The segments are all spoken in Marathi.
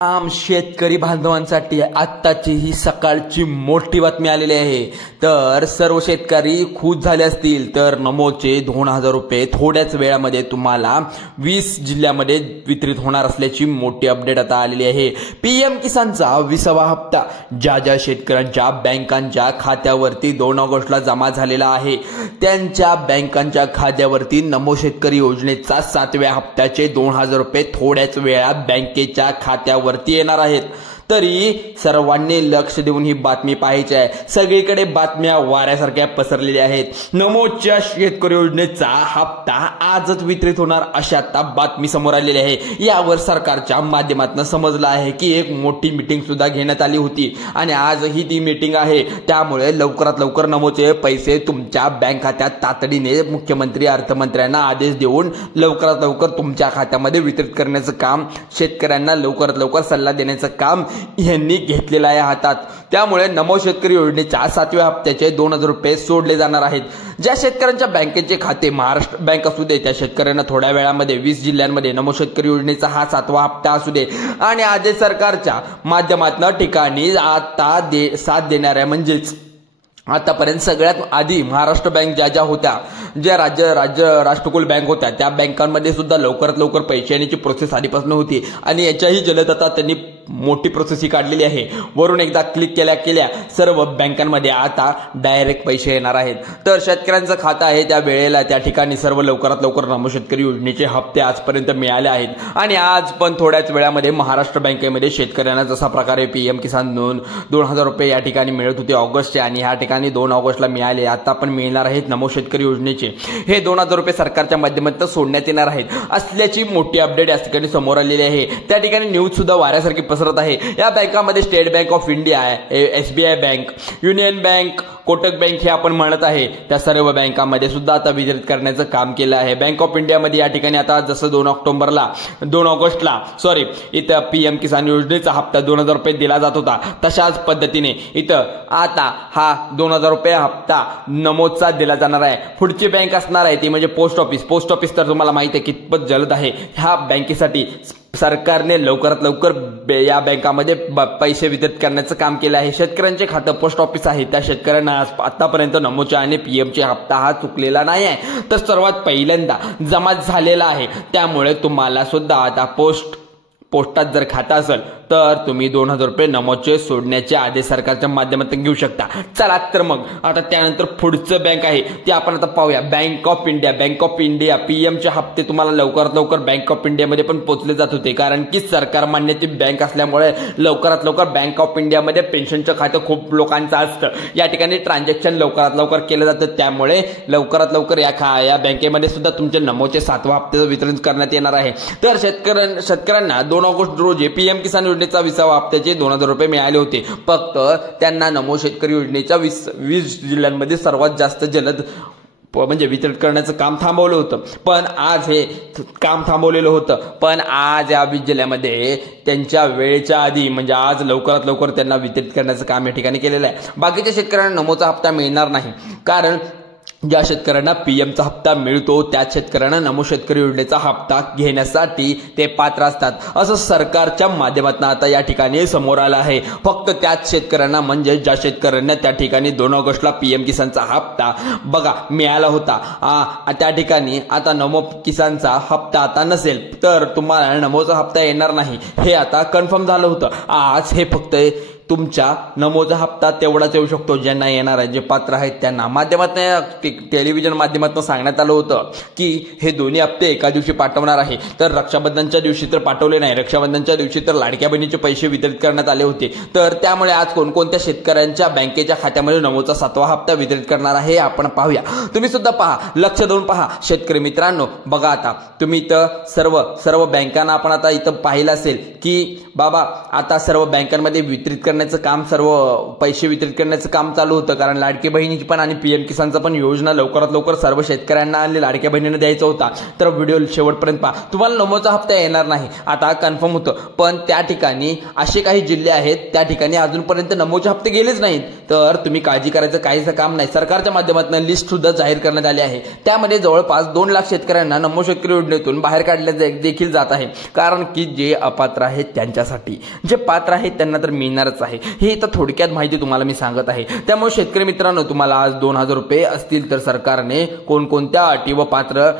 शेतकरी बांधवांसाठी आत्ताची ही सकाळची मोठी बातमी आलेली आहे। तर सर्व शेतकरी खुश झाले असतील तर नमोचे 2000 रुपये थोड्याच वेळामध्ये तुम्हाला 20 जिल्ह्यामध्ये वितरित होणार असल्याची मोठी अपडेट आता आलेली आहे। पीएम किसानचा 20वा हप्ता ज्या शेतकऱ्यांच्या बँकांच्या खात्यावरती 2 ऑगस्टला जमा झालेला आहे त्यांच्या बँकांच्या खात्यावरती नमो शेतकरी योजनेचा 7व्या हप्त्याचे 2000 रुपये थोड्याच वेळात बँकेच्या खात्यावर वरती येणार आहेत। तरी सर्वांनी लक्ष देऊन ही बातमी पाहायची आहे। सगळीकडे बातम्या वाऱ्यासारख्या पसरलेल्या आहेत। नमोच्या शेतकरी योजनेचा हप्ता आजच वितरित होणार अशी आता बातमी समोर आलेली आहे। यावर सरकारच्या माध्यमातून समजलं आहे की एक मोठी मीटिंग सुद्धा घेण्यात आली होती आणि आजही ती मीटिंग आहे। त्यामुळे लवकरात लवकर नमोचे पैसे तुमच्या बँक खात्यात तातडीने मुख्यमंत्री अर्थमंत्र्यांना आदेश देऊन लवकरात लवकर तुमच्या खात्यामध्ये वितरित करण्याचं काम, शेतकऱ्यांना लवकरात लवकर सल्ला देण्याचं काम यांनी घेतलेला आहे हातात। त्यामुळे नमो शेतकरी योजनेच्या 7व्या हप्त्याचे 2000 रुपये सोडले जाणार आहेत। ज्या शेतकऱ्यांच्या बँकेचे खाते महाराष्ट्र बँक असू दे त्या शेतकऱ्यांना थोड्या वेळामध्ये 20 जिल्ह्यांमध्ये नमो शेतकरी योजनेचा हा 7वा हप्ता असू दे आणि आज सरकारच्या माध्यमातून ठिकाणी आता साथ देणाऱ्या म्हणजेच आतापर्यंत सगळ्यात आधी महाराष्ट्र बँक ज्या होत्या, ज्या राज्य राष्ट्रकुल बँक होत्या त्या बँकांमध्ये सुद्धा लवकरात लवकर पैसे येण्याची प्रोसेस आधीपासून होती आणि याच्याही जलदता त्यांनी मोठी प्रोसेस ही काढलेली आहे। वरून एकदा क्लिक केल्या सर्व बँकांमध्ये आता डायरेक्ट पैसे येणार आहेत। तर शेतकऱ्यांचं खातं आहे त्या वेळेला त्या ठिकाणी सर्व लवकरात लवकर नमो शेतकरी योजनेचे हप्ते आजपर्यंत मिळाले आहेत आणि आज पण थोड्याच वेळामध्ये महाराष्ट्र बँकेमध्ये शेतकऱ्यांना जसा प्रकारे पीएम किसान 2000 रुपये या ठिकाणी मिळत होते ऑगस्टचे आणि ह्या ठिकाणी 2 ऑगस्टला मिळाले, आता पण मिळणार आहेत नमो शेतकरी योजनेचे हे 2000 रुपये सरकारच्या माध्यमातून सोडण्यात येणार आहेत असल्याची मोठी अपडेट या ठिकाणी समोर आलेली आहे। त्या ठिकाणी न्यूज सुद्धा वाऱ्यासारखी पसरत आहे। या बँकांमध्ये स्टेट बँक ऑफ इंडिया आहे, SBI bank, union bank, Kotak bank हे आपण म्हणत आहे त्या सर्व बँकांमध्ये सुद्धा आता वितरित करण्याचं काम केलं आहे। बँक ऑफ इंडियामध्ये या ठिकाणी आता जसं 2 ऑगस्टला इथं पीएम किसान योजनेचा हप्ता 2000 रुपये दिला जात होता तशाच पद्धतीने इथं आता हा 2000 रुपये हप्ता नमोचा दिला जाणार आहे। पुढची बँक असणार आहे ती म्हणजे पोस्ट ऑफिस तर तुम्हाला माहिती आहे कितपत जलद आहे। ह्या बँकेसाठी सरकारने लवकरात लवकर या बँकामध्ये पैसे वितरित करण्याचं काम केलं आहे। शेतकऱ्यांचे खातं पोस्ट ऑफिस आहे त्या शेतकऱ्यांना आतापर्यंत नमोच्या आणि पीएमचे हप्ता हा चुकलेला नाही आहे तर सर्वात पहिल्यांदा जमा झालेला आहे। त्यामुळे तुम्हाला सुद्धा आता पोस्टात जर खातं असेल तर तुम्ही 2000 रुपये नमोचे सोडण्याचे आदेश सरकारच्या माध्यमातून घेऊ शकता। चला तर मग आता त्यानंतर पुढचं बँक आहे ते आपण आता पाहूया। बँक ऑफ इंडिया पीएमचे हप्ते तुम्हाला लवकरात लवकर बँक ऑफ इंडियामध्ये पण पोहोचले जात होते कारण की सरकार मान्यते बँक असल्यामुळे लवकरात लवकर बँक ऑफ इंडियामध्ये पेन्शनचं खातं खूप लोकांचं असतं, या ठिकाणी ट्रान्झॅक्शन लवकरात लवकर केलं जातं। त्यामुळे लवकरात लवकर या बँकेमध्ये सुद्धा तुमचे नमोचे 7व्या हप्त्याचं वितरण करण्यात येणार आहे। तर शेतकऱ्यांना 2 ऑगस्ट रोजी पीएम किसान योजनेचा 20वा हप्त्याचे 2000 रुपये मिळाले होते। फक्त त्यांना नमो शेतकरी योजनेच्या 20 जिल्ह्यांमध्ये सर्वात जास्त जलद म्हणजे वितरित करण्याचं काम थांबवलं होतं, पण आज हे काम थांबवलेलं होतं पण आज या 20 जिल्ह्यामध्ये त्यांच्या वेळेच्या आधी म्हणजे आज लवकरात लवकर त्यांना वितरित करण्याचं काम या ठिकाणी केलेलं आहे। बाकीच्या शेतकऱ्यांना नमोचा हप्ता मिळणार नाही कारण ज्या शेतकऱ्यांना पीएमचा हप्ता मिळतो त्या शेतकऱ्यांना नमो शेतकरी योजनेचा हप्ता घेण्यासाठी ते पात्र असतात असं सरकारच्या माध्यमातून आता या ठिकाणी समोर आलं आहे। फक्त त्याच शेतकऱ्यांना म्हणजे ज्या शेतकऱ्यांना त्या ठिकाणी 2 ऑगस्टला पीएम किसानचा हप्ता बघा मिळाला होता त्या ठिकाणी आता नमो किसानचा हप्ता आता नसेल तर तुम्हाला नमोचा हप्ता येणार नाही हे आता कन्फर्म झालं होतं। आज हे फक्त तुमच्या नमोचा हप्ता तेवढाच येऊ शकतो ज्यांना येणार आहे, जे पात्र आहेत त्यांना। माध्यमातून टेलिव्हिजन माध्यमातून सांगण्यात आलं होतं की हे दोन्ही हप्ते एका दिवशी पाठवणार आहे। तर रक्षाबंधनच्या दिवशी तर पाठवले नाही, रक्षाबंधनच्या दिवशी तर लाडक्या बहिणीचे पैसे वितरित करण्यात आले होते। तर त्यामुळे आज कोणकोणत्या शेतकऱ्यांच्या बँकेच्या खात्यामध्ये नमोचा 7वा हप्ता वितरित करणार आहे आपण पाहूया। तुम्ही सुद्धा पहा, लक्ष देऊन पहा शेतकरी मित्रांनो। बघा आता तुम्ही इथं सर्व बँकांना आपण आता इथं पाहिलं असेल की बाबा आता सर्व बँकांमध्ये वितरित करण्याचं काम, सर्व पैसे वितरित करण्याचं काम चालू होतं, कारण लाडकी बहिणीची पण आणि पीएम किसानचा पण योजना लवकरात लवकर सर्व शेतकऱ्यांना आणि लाडक्या बहिणींना द्यायचा होता. तर व्हिडिओ शेवटपर्यंत पहा. तुम्हाला नमोचा हप्ता येणार नाही आता कन्फर्म होतं, पण त्या ठिकाणी असे काही जिल्हे आहेत त्या ठिकाणी अजूनपर्यंत नमोचे हप्ते गेलेच नाहीत. तर तुम्ही काळजी करायचं काहीच काम नाही. सरकारच्या माध्यमातून लिस्ट सुद्धा जाहीर करण्यात आली आहे. त्यामध्ये जवळपास 2 लाख शेतकऱ्यांना नमो शेतकरी योजनेतून बाहेर काढले देखील जात आहे, कारण की जे अपात्र आहेत त्यांच्यासाठी, जे पात्र आहेत त्यांना तर मिळणारच आहे. ही तर थोडक्यात माहिती तुम्हाला मी सांगत आहे. त्यामुळे शेतकरी मित्रांनो, तुम्हाला आज 2000 रुपये असतील तर सरकारने कोणकोणत्या अटी व पात्र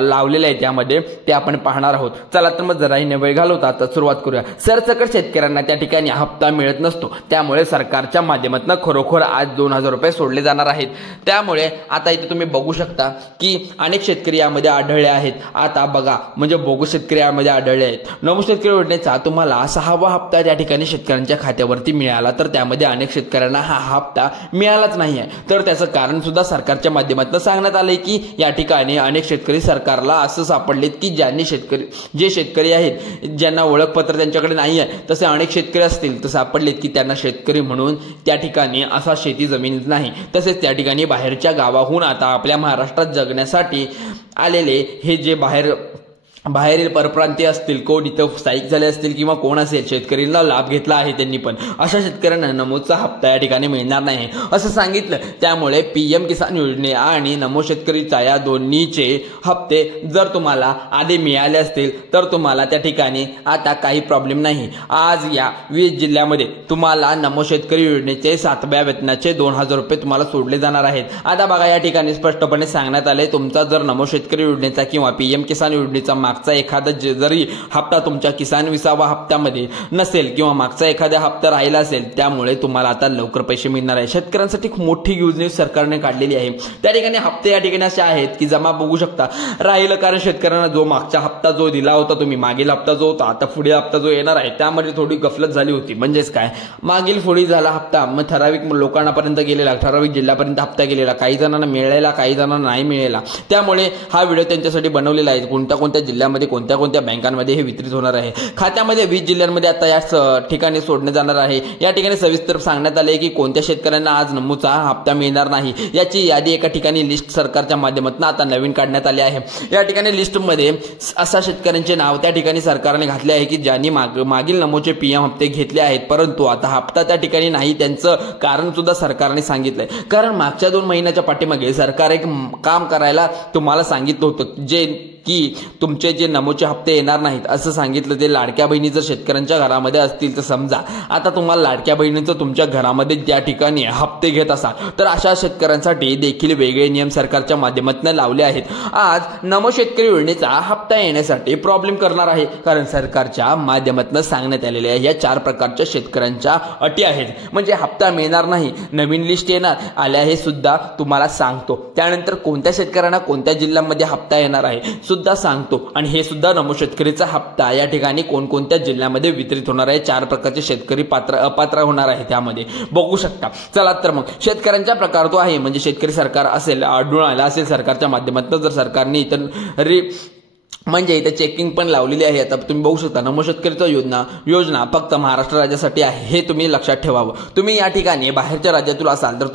लावलेले आहे त्यामध्ये ते आपण पाहणार आहोत. चला तर मग जराही वेळ घालवता आता सुरुवात करूया. सरसकट शेतकऱ्यांना त्या ठिकाणी हप्ता मिळत नसतो, त्यामुळे सरकारच्या माध्यमातून खरोखर आज 2000 रुपये सोडले जाणार आहेत. त्यामुळे आता इथे तुम्ही बघू शकता की अनेक शेतकरी यामध्ये आढळले आहेत. आता बघा, म्हणजे बोगस शेतकरी यामध्ये आढळले आहेत. नमो शेतकरी योजनेचा तुम्हाला 6वा हप्ता त्या ठिकाणी शेतकऱ्यांच्या खात्यावरती मिळाला, तर त्यामध्ये अनेक शेतकऱ्यांना हा हप्ता मिळालाच नाही आहे. तर त्याचं कारण सुद्धा सरकारच्या माध्यमातून सांगण्यात आलंय की या ठिकाणी अनेक शेतकरी सरकारला असं सापडलेत की जे शेतकरी आहेत ज्यांना ओळखपत्र त्यांच्याकडे नाही आहे, तसे अनेक शेतकरी असतील तर सापडलेत की त्यांना शेतकरी म्हणून त्या ठिकाणी असा शेती जमीन नाही. तसेच त्या ठिकाणी बाहेरच्या गावाहून आता आपल्या महाराष्ट्रात जगण्यासाठी आलेले हे जे बाहेरील परप्रांतीय असतील, कोण इथं स्थायिक झाले असतील किंवा कोण असेल, शेतकऱ्यांना लाभ घेतला आहे त्यांनी पण, अशा शेतकऱ्यांना नमोचा हप्ता या ठिकाणी मिळणार नाही असं सांगितलं. त्यामुळे पीएम किसान योजने आणि नमो शेतकरीचा या दोन्हीचे हप्ते जर तुम्हाला आधी मिळाले असतील तर तुम्हाला त्या ठिकाणी आता काही प्रॉब्लेम नाही. आज या 20 जिल्ह्यामध्ये तुम्हाला नमो शेतकरी योजनेचे 7व्या वेतनाचे 2000 रुपये तुम्हाला सोडले जाणार आहेत. आता बघा, या ठिकाणी स्पष्टपणे सांगण्यात आले, तुमचा जर नमो शेतकरी योजनेचा किंवा पीएम किसान योजनेचा मागचा एखादा जरी हप्ता तुमच्या किसान 20व्या हप्त्यामध्ये नसेल किंवा मागचा एखादा हप्ता राहिला असेल, त्यामुळे तुम्हाला आता लवकर पैसे मिळणार आहे. शेतकऱ्यांसाठी खूप मोठी योजना सरकारने काढलेली आहे. त्या ठिकाणी हप्ते या ठिकाणी असे आहेत की जमा बघू शकता राहिलं, कारण शेतकऱ्यांना जो मागचा हप्ता जो दिला होता तुम्ही, मागील हप्ता जो होता, आता पुढे हप्ता जो येणार आहे त्यामध्ये थोडी गफलत झाली होती. म्हणजेच काय, मागील पुढे झाला हप्ता मग ठराविक लोकांपर्यंत गेलेला, ठराविक जिल्ह्यापर्यंत हप्ता गेलेला, काही जणांना मिळालेला, काही जणांना नाही मिळालेला. त्यामुळे हा व्हिडिओ त्यांच्यासाठी बनवलेला आहे. कोणत्या जिल्ह्यामध्ये कोणत्या बँकांमध्ये हे वितरित होणार आहे. खात्यामध्ये 20 जिल्ह्यांमध्ये आता या ठिकाणी सोडण्यात जाणार आहे. या ठिकाणी सविस्तर सांगण्यात आले की कोणत्या शेतकऱ्यांना आज नमोचा हप्ता मिळणार नाही याची यादी एका ठिकाणी लिस्ट सरकारच्या माध्यमातून आता नवीन काढण्यात आली आहे. या ठिकाणी लिस्टमध्ये अशा शेतकऱ्यांचे नाव त्या ठिकाणी सरकारने घातले आहे की ज्यांनी मागील नमोचे पीएम हप्ते घेतले आहेत, परंतु आता हप्ता त्या ठिकाणी नाही. त्यांचं कारण सुद्धा सरकारने सांगितलंय, कारण मागच्या 2 महिन्याच्या पाठीमागे सरकार एक काम करायला तुम्हाला सांगितलं होतं, जे की तुमचे जे नमोचे हप्ते येणार नाहीत असं सांगितलं. ते लाडक्या बहिणी जर शेतकऱ्यांच्या घरामध्ये असतील तर समजा आता तुम्हाला लाडक्या बहिणीचं तुमच्या घरामध्ये त्या ठिकाणी हप्ते घेत असाल तर अशा शेतकऱ्यांसाठी देखील वेगळे नियम सरकारच्या माध्यमातून लावले आहेत. आज नमो शेतकरी योजनेचा हप्ता येण्यासाठी प्रॉब्लेम करणार आहे, कारण सरकारच्या माध्यमातून सांगण्यात आलेल्या या 4 प्रकारच्या शेतकऱ्यांच्या अटी आहेत. म्हणजे हप्ता मिळणार नाही, नवीन लिस्ट येणार आल्या हे सुद्धा तुम्हाला सांगतो. त्यानंतर कोणत्या शेतकऱ्यांना कोणत्या जिल्ह्यामध्ये हप्ता येणार आहे सुद्धा सांगतो, आणि हे सुद्धा नमो शेतकरीचा हप्ता या ठिकाणी कोणकोणत्या जिल्ह्यामध्ये वितरित होणार आहे. 4 प्रकारचे शेतकरी अपात्र होणार आहे त्यामध्ये बघू शकता. चला तर मग शेतकऱ्यांचा प्रकार तो आहे, म्हणजे शेतकरी सरकार असेल, आढळून आला असेल सरकारच्या माध्यमातून, जर सरकारने इतर म्हणजे इथे चेकिंग पण लावलेली आहे. आता तुम्ही बघू शकता नमो शेतकरीचा योजना फक्त महाराष्ट्र राज्यासाठी आहे, हे तुम्ही लक्षात ठेवावं. तुम्ही या ठिकाणी बाहेरच्या राज्यातून असाल तर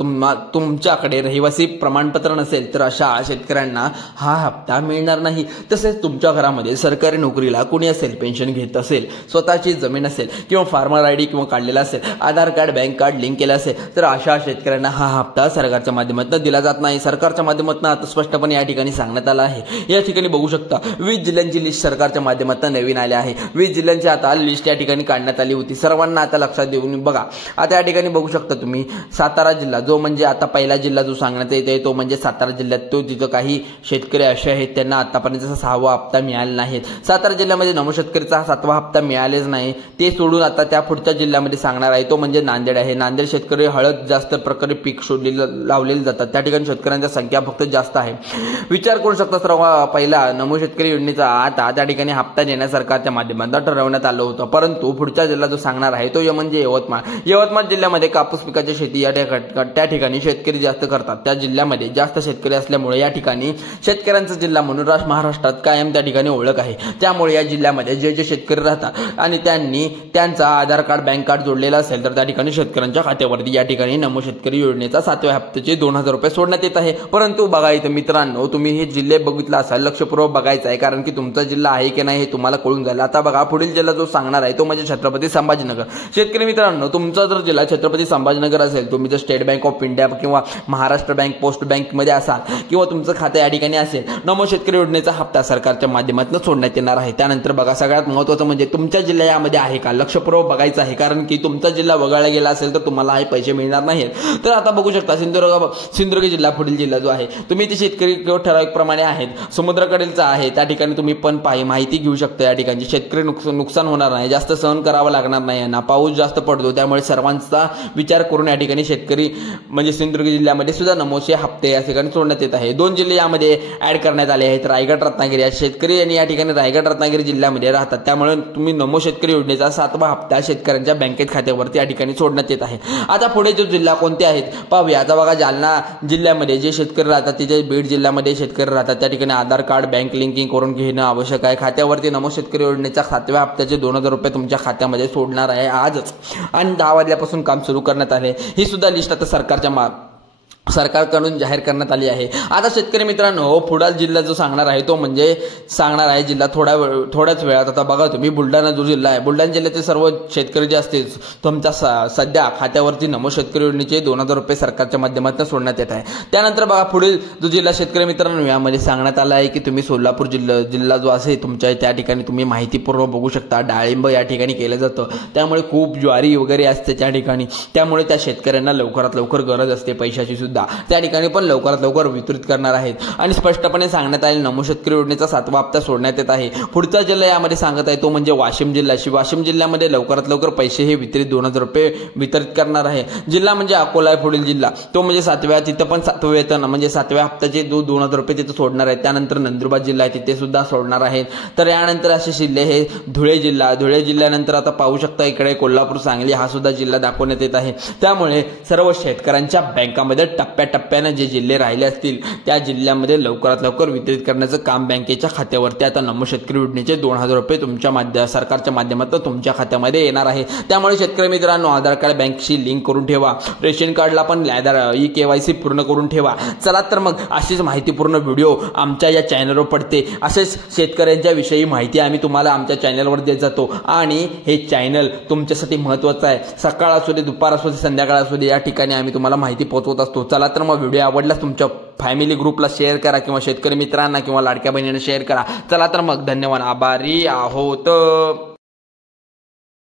तुमच्याकडे रहिवासी प्रमाणपत्र नसेल तर अशा शेतकऱ्यांना हा हप्ता मिळणार नाही. तसेच तुमच्या घरामध्ये सरकारी नोकरीला कोणी असेल, पेन्शन घेत असेल, स्वतःची जमीन असेल किंवा फार्मर आयडी किंवा काढलेला असेल, आधार कार्ड बँक कार्ड लिंक केलं असेल तर अशा शेतकऱ्यांना हा हप्ता सरकारच्या माध्यमातून दिला जात नाही. सरकारच्या माध्यमातून आता स्पष्टपणे या ठिकाणी सांगण्यात आलं आहे. या ठिकाणी बघू शकता 20 जिल्ह्यांची लिस्ट सरकारच्या माध्यमातून नवीन आली आहे. 20 जिल्ह्यांची आता लिस्ट या ठिकाणी काढण्यात आली होती. सर्वांना आता लक्षात देऊन बघा. आता या ठिकाणी बघू शकता तुम्ही सातारा जिल्हा, जो म्हणजे आता पहिला जिल्हा जो सांगण्यात येते तो म्हणजे सातारा जिल्ह्यात, तो तिथं काही शेतकरी असे आहेत त्यांना आतापर्यंत 6वा हप्ता मिळाला नाही. सातारा जिल्ह्यामध्ये नमो शेतकरीचा 7वा हप्ता मिळालेच नाही. ते सोडून आता त्या पुढच्या जिल्ह्यामध्ये सांगणार आहे तो म्हणजे नांदेड आहे. नांदेड शेतकरी हळद जास्त प्रकारे पीक लावलेले जातात, त्या ठिकाणी शेतकऱ्यांची संख्या फक्त जास्त आहे. विचार करू शकता सर्व पहिला नमो शेतकरी योजनेचा आता त्या ठिकाणी हप्ता देण्यास सरकारच्या माध्यमातून ठरवण्यात आलं होतं, परंतु पुढचा जिल्हा जो सांगणार आहे तो म्हणजे यवतमाळ जिल्ह्यामध्ये कापूस पिकाची शेती त्या ठिकाणी शेतकरी जास्त करतात. त्या जिल्ह्यामध्ये जास्त शेतकरी असल्यामुळे या ठिकाणी शेतकऱ्यांचा जिल्हा म्हणून महाराष्ट्रात कायम त्या ठिकाणी ओळख आहे. त्यामुळे या जिल्ह्यामध्ये जे शेतकरी राहतात आणि त्यांनी त्यांचा आधार कार्ड बँक कार्ड जोडलेला असेल तर त्या ठिकाणी शेतकऱ्यांच्या खात्यावरती या ठिकाणी नमो शेतकरी योजनेचा 7व्या हप्त्याचे 2000 रुपये सोडण्यात येत आहे. परंतु बघा इथं मित्रांनो, तुम्ही हे जिल्हे बघितला असाल, लक्षपूर्वक बघायचं आहे, कारण की तुमचा जिल्हा आहे की नाही हे तुम्हाला कळून जाईल. आता बघा पुढील जिल्हा जो सांगणार आहे तो म्हणजे छत्रपती संभाजीनगर. शेतकरी मित्रांनो, तुमचा जर जिल्हा छत्रपती संभाजीनगर असेल, तुम्ही जर स्टेट बँक ऑफ इंडिया किंवा महाराष्ट्र बँक पोस्ट बँक मध्ये असाल किंवा तुमचं खातं या ठिकाणी असेल, नमो शेतकरी योजनेचा हप्ता सरकारच्या माध्यमातून सोडण्यात येणार आहे. त्यानंतर बघा सगळ्यात महत्त्वाचं म्हणजे तुमच्या जिल्हा यामध्ये आहे का, लक्षपूर्वक बघायचं आहे, कारण की तुमचा जिल्हा वगळला गेला असेल तर तुम्हाला हे पैसे मिळणार नाहीत. तर आता बघू शकता सिंधुदुर्ग जिल्हा पुढील जिल्हा जो आहे, तुम्ही ते शेतकरी किंवा ठराविक प्रमाणे आहेत, समुद्राकडीलचा आहे, त्या ठिकाणी तुम्ही पण माहिती घेऊ शकता. या ठिकाणी शेतकरी नुकसान होणार नाही, जास्त सहन करावं लागणार नाही ना, पाऊस जास्त पडतो, त्यामुळे सर्वांचा विचार करून या ठिकाणी शेतकरी म्हणजे सिंधुदुर्ग जिल्ह्यामध्ये सुद्धा नमोचे हप्ते या ठिकाणी सोडण्यात येत आहे. 2 जिल्हे यामध्ये ऍड करण्यात आले आहेत, रायगड रत्नागिरी. या शेतकरी आणि या ठिकाणी रायगड रत्नागिरी जिल्ह्यामध्ये राहतात, त्यामुळे तुम्ही नमो शेतकरी योजनेचा 7वा हप्ता शेतकऱ्यांच्या बँकेत खात्यावरती या ठिकाणी सोडण्यात येत आहे. आता पुढे जो जिल्हा कोणते आहेत पाहूया. आता बघा जालना जिल्ह्यामध्ये जे शेतकरी राहतात, तिथे बीड जिल्ह्यामध्ये शेतकरी राहतात, त्या ठिकाणी आधार कार्ड बँक लिंकिंग करून घेणं आवश्यक आहे. खात्यावरती नमो शेतकरी योजनेच्या 7व्या हप्त्याचे 2000 रुपये तुमच्या खात्यामध्ये सोडणार आहे आजच, आणि 10 वाजल्यापासून काम सुरू करण्यात आले. ही सुद्धा लिस्ट आता सरकारकडून जाहीर करण्यात आली आहे. आता शेतकरी मित्रांनो, पुढील जिल्हा जो सांगणार आहे तो म्हणजे सांगणार आहे जिल्हा थोड्याच वेळात. आता बघा तुम्ही बुलढाणा जो जिल्हा आहे, बुलढाणा जिल्ह्याचे सर्व शेतकरी जे असतील तुमच्या सध्या खात्यावरती नमो शेतकरी योजनेचे 2000 रुपये सरकारच्या माध्यमातून सोडण्यात येत आहे. त्यानंतर बघा पुढील जो जिल्हा शेतकरी मित्रांनो यामध्ये सांगण्यात आला आहे की तुम्ही सोलापूर जिल्हा जो असेल तुमच्या त्या ठिकाणी तुम्ही माहितीपूर्व बघू शकता. डाळिंब या ठिकाणी केलं जातं, त्यामुळे खूप ज्वारी वगैरे असते त्या ठिकाणी, त्यामुळे त्या शेतकऱ्यांना लवकरात लवकर गरज असते पैशाची सुद्धा, त्या ठिकाणी पण लवकरात लवकर वितरित करणार आहेत. आणि स्पष्टपणे सांगण्यात आले नमो शेतकरी योजनेचा 7वा हप्ता सोडण्यात येत आहे. पुढचा जिल्हा यामध्ये सांगत आहे तो म्हणजे वाशिम जिल्हा. वाशिम जिल्ह्यामध्ये लवकरात लवकर पैसे हे वितरित 2000 रुपये वितरित करणार आहे. जिल्हा म्हणजे अकोला आहे पुढील जिल्हा, तो म्हणजे 7व्या, तिथं पण 7वें वेतन म्हणजे 7व्या हप्त्याचे 2000 रुपये तिथं सोडणार आहेत. त्यानंतर नंदुरबार जिल्हा आहे, तिथे सुद्धा सोडणार आहेत. तर यानंतर असे जिल्हे हे धुळे जिल्ह्यानंतर आता पाहू शकता इकडे कोल्हापूर सांगली हा सुद्धा जिल्हा दाखवण्यात येत आहे. त्यामुळे सर्व शेतकऱ्यांच्या बँकामध्ये टप्प्याटप्प्याने जे जिल्हे राहिले असतील त्या जिल्ह्यामध्ये लवकरात लवकर वितरित करण्याचं काम बँकेच्या खात्यावरती आता नमो शेतकरी योजनेचे 2000 रुपये तुमच्या सरकारच्या माध्यमातून तुमच्या खात्यामध्ये येणार आहे. त्यामुळे शेतकरी मित्रांनो, आधार कार्ड बँकशी लिंक करून ठेवा, रेशन कार्डला पण KYC पूर्ण करून ठेवा. चला तर मग अशीच माहितीपूर्ण व्हिडिओ आमच्या या चॅनलवर पडते, असेच शेतकऱ्यांच्या विषयी माहिती आम्ही तुम्हाला आमच्या चॅनलवर देत जातो. आणि हे चॅनल तुमच्यासाठी महत्त्वाचं आहे. सकाळ असू दे, दुपार असू दे, संध्याकाळ असू दे, या ठिकाणी आम्ही तुम्हाला माहिती पोहोचवत असतो. चला तर मग व्हिडिओ आवडल्यास तुमच्या फॅमिली ग्रुपला शेअर करा किंवा शेतकरी मित्रांना किंवा लाडक्या बहिणींना शेअर करा. चला तर मग धन्यवाद, आभारी आहोत.